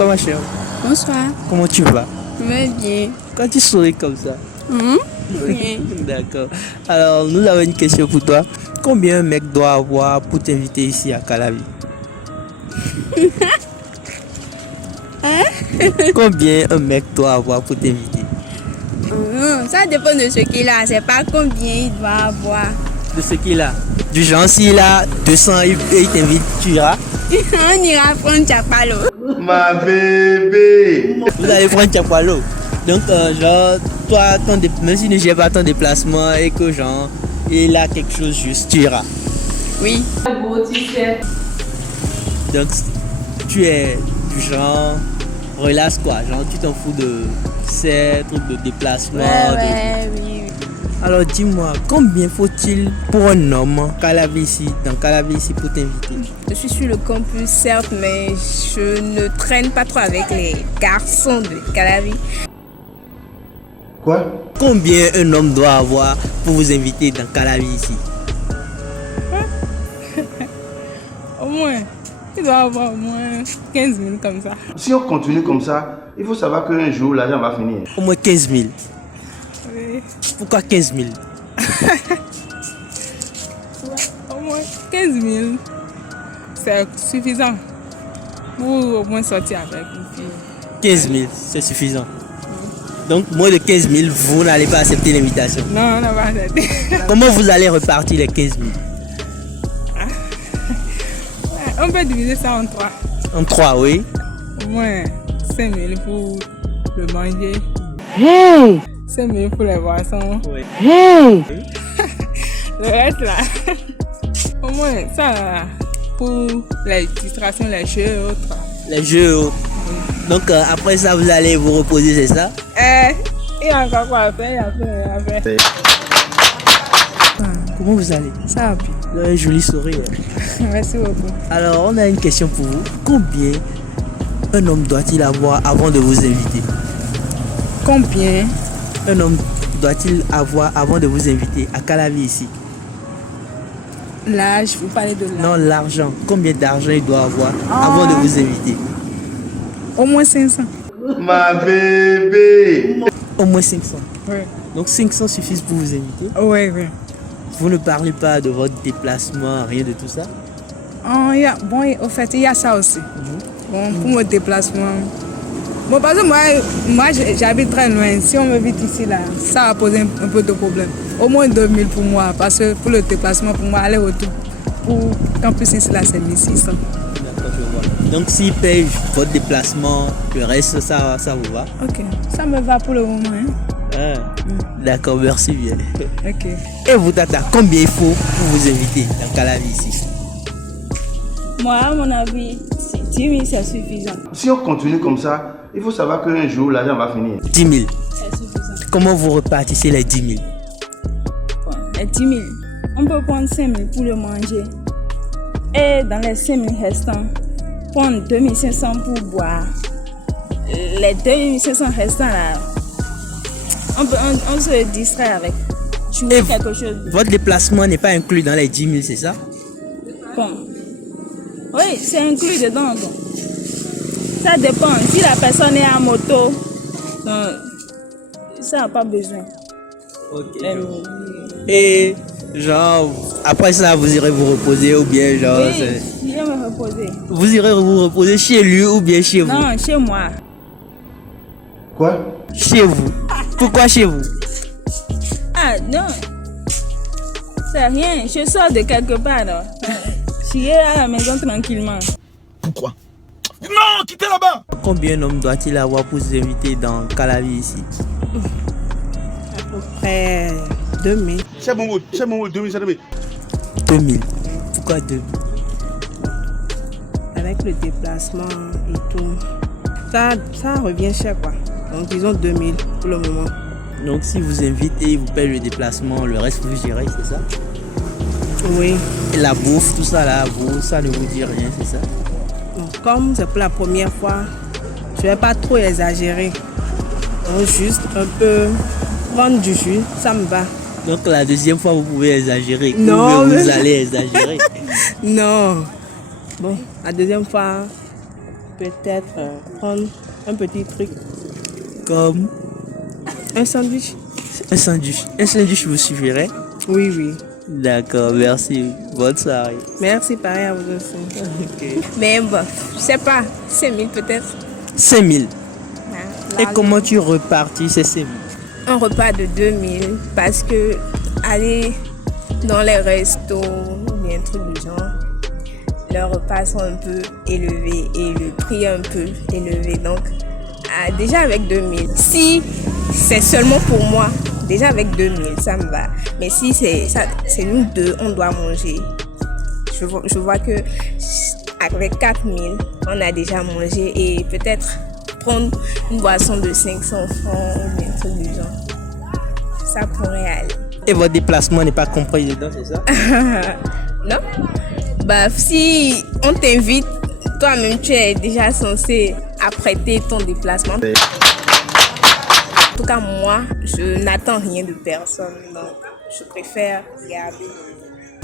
Bonsoir ma chère. Bonsoir. Comment tu vas? Je vais bien. Quand tu souris comme ça. Bien. D'accord. Alors, nous avons une question pour toi. Combien un mec doit avoir pour t'inviter ici à Calavi? Combien un mec doit avoir pour t'inviter? Ça dépend de ce qu'il a. C'est pas combien il doit avoir. De ce qu'il a. Du genre, s'il a 200 et il t'invite, tu iras? On ira prendre Chapalo. Ma bébé. Vous allez prendre Chapalo. Donc, genre, toi, même si ne gère pas ton déplacement et que, genre, il a quelque chose juste, tu iras. Oui. Donc, tu es du genre, relax quoi, genre, tu t'en fous de ces trucs de déplacement. Oui. Alors, dis-moi, combien faut-il pour un homme dans Calavi ici pour t'inviter? Je suis sur le campus, certes, mais je ne traîne pas trop avec les garçons de Calavi. Quoi? Combien un homme doit avoir pour vous inviter dans Calavi ici? Au moins, il doit avoir au moins 15 000 comme ça. Si on continue comme ça, il faut savoir qu'un jour l'argent va finir. Au moins 15 000. Oui. Pourquoi 15 000? Au moins 15 000. C'est suffisant pour au moins sortir avec une fille. 15 000, c'est suffisant. Donc, moins de 15 000, vous n'allez pas accepter l'invitation. Non, on n'a pas accepté. Comment vous allez repartir les 15 000? On peut diviser ça en 3. En 3, oui. Au moins 5 000 pour le manger. 5 000 pour les boissons. Oui. Le reste là. Au moins ça là, pour les distractions, les jeux et autres. Les jeux. Donc, après ça, vous allez vous reposer, c'est ça? Il y a encore quoi à faire, il y a à faire. Comment vous allez? Ça va bien. Vous avez un joli sourire. Merci beaucoup. Alors, on a une question pour vous. Combien un homme doit-il avoir avant de vous inviter? Combien? Un homme doit-il avoir avant de vous inviter à Calavi ici? L'âge, vous parlez de l'âge. Non, l'argent. Combien d'argent il doit avoir avant de vous inviter? Au moins 500. Ma bébé. Au moins 500. Oui. Donc 500 suffisent pour vous inviter. Oui. Vous ne parlez pas de votre déplacement, rien de tout ça? Au fait, il y a ça aussi. Bon, pour mon déplacement. Bon, parce que moi j'habite très loin. Si on me vite ici, là, ça va poser un peu de problème. Au moins 2000 pour moi, parce que pour le déplacement, pour moi, aller-retour, pour campus ici, là, c'est 1600. D'accord, je vois. Donc s'il paye votre déplacement, le reste, ça vous va? Ok, ça me va pour le moment. D'accord, merci bien. Ok. Et vous, Tata, combien il faut pour vous inviter dans Calavi ici? Moi, à mon avis, 10 000, c'est suffisant. Si on continue comme ça, il faut savoir qu'un jour l'argent va finir. 10 000. C'est suffisant. Comment vous repartissez les 10 000? Bon, les 10 000, on peut prendre 5 000 pour le manger. Et dans les 5 000 restants, prendre 2 500 pour boire. Les 2 500 restants là, on se distrait avec. Jouer quelque chose. Votre déplacement n'est pas inclus dans les 10 000, c'est ça? Bon. Oui, c'est inclus dedans. Bon. Ça dépend. Si la personne est en moto, donc, ça n'a pas besoin. Ok. Et genre, après ça, vous irez vous reposer ou bien genre... Oui, je vais me reposer. Vous irez vous reposer chez lui ou bien chez vous? Non, chez moi. Quoi? Chez vous. Pourquoi chez vous? Ah non, c'est rien. Je sors de quelque part. là. Je suis à la maison tranquillement. Pourquoi? Non, quittez là-bas. Combien d'hommes doit-il avoir pour vous inviter dans Calavi ici? À peu près 2000. C'est bon, 2000, c'est 2000. 2000. Pourquoi 2000? Avec le déplacement et tout, ça revient cher quoi. Donc disons 2000 pour le moment. Donc si vous invitez, vous payez le déplacement, le reste vous gérez, c'est ça? Oui. Et la bouffe, tout ça là, vous, ça ne vous dit rien, c'est ça? Donc, comme c'est pour la première fois, je vais pas trop exagérer. Donc juste un peu prendre du jus, ça me va. Donc la deuxième fois, vous pouvez exagérer. Non, ou vous mais... allez exagérer. Non. Bon, la deuxième fois, peut-être prendre un petit truc, Comme un sandwich. un sandwich. Un sandwich vous suffirait? Oui, oui. D'accord, merci. Bonne soirée. Merci, pareil à vous aussi. Ok. Mais bon, je sais pas, 5 000 peut-être. 5 000. Et Là, comment tu repartis ces 5 000? un repas de 2 000 parce que aller dans les restos ou bien un truc du genre, leurs repas sont un peu élevés et le prix est un peu élevé. Donc, déjà avec 2 000, si c'est seulement pour moi, déjà avec 2 000, ça me va. Mais si c'est nous deux, on doit manger. Je vois que avec 4 000, on a déjà mangé et peut-être prendre une boisson de 500 francs ou bien un truc du genre. Ça pourrait aller. Et votre déplacement n'est pas compris dedans, c'est ça? Non? Bah, si on t'invite, toi-même, tu es déjà censé apprêter ton déplacement. En tout cas, moi, je n'attends rien de personne. Donc, je préfère garder.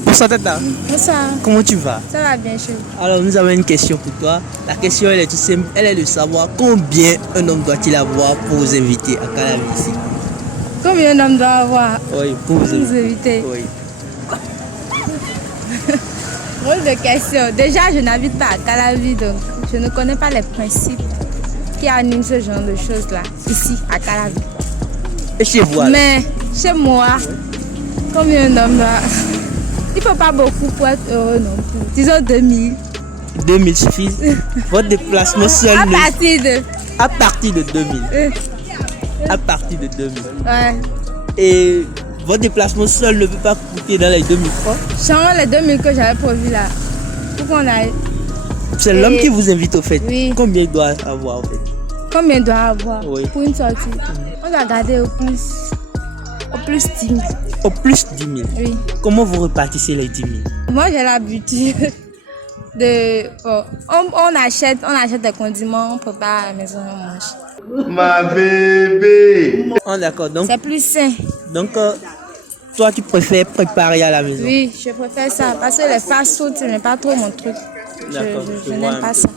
Bonsoir Tata, Bonsoir, comment tu vas? ça va bien chez vous? Alors nous avons une question pour toi. La question elle est tout simple, elle est de savoir combien un homme doit-il avoir pour vous inviter à Calavi ici? Combien d'hommes doit avoir Oui, pour vous inviter. inviter? Oui. Drôle de question. Déjà, je n'habite pas à Calavi, donc je ne connais pas les principes qui animent ce genre de choses-là, ici, à Calavi. Et chez vous alors? Mais chez moi, combien d'hommes doit... Il ne faut pas beaucoup pour être heureux non plus. Disons 2000. 2000 suffit. Votre déplacement seul À ne- partir de... à partir de 2000. euh, À partir de 2000. ouais. Et votre déplacement seul ne peut pas coûter dans les 2000 francs. Seulement les 2000 que j'avais prévu là. Pour qu'on aille. C'est l'homme Et- qui vous invite au fait. Oui. Combien il doit avoir au fait? Combien doit avoir Oui. pour une sortie? On doit garder au plus 10 000. Au plus 10 000. Oui. Comment vous repartissez les 10 000? Moi, j'ai l'habitude de... bon, on achète des condiments, on prépare à la maison, on mange. Ma bébé. Ah, d'accord. Donc, C'est plus sain. toi, tu préfères préparer à la maison? Oui, je préfère ça. Parce que les fast-food, ce n'est pas trop mon truc. D'accord, Je je vois n'aime un pas peu. ça.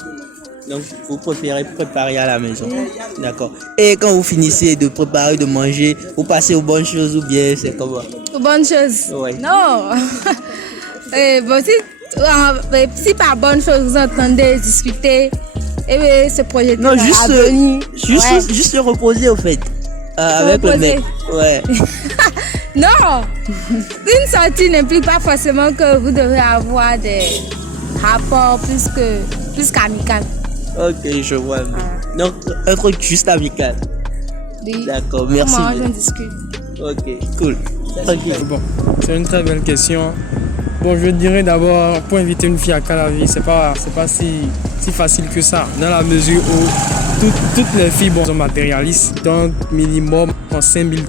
Donc, vous préférez préparer à la maison. D'accord. Et quand vous finissez de préparer, de manger, vous passez aux bonnes choses ou bien c'est comment? Bonne chose. Ouais. Non. Bon, si par bonne chose, vous entendez discuter et se projeter Non, dans juste, l'avenir. Ouais. juste se reposer au fait. Avec le reposer. mec. Ouais. Non. Une sortie n'implique pas forcément que vous devez avoir des rapports plus qu'amicaux. Ok, je vois. Donc, un truc juste amical. Oui. D'accord, On merci. mange, on discute. Ok, cool. Tranquille. Bon, c'est une très belle question. Bon, je dirais d'abord, pour inviter une fille à Calavi, c'est pas si facile que ça. Dans la mesure où toutes les filles sont matérialistes. Donc, minimum, 5 000,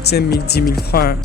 10 000 francs.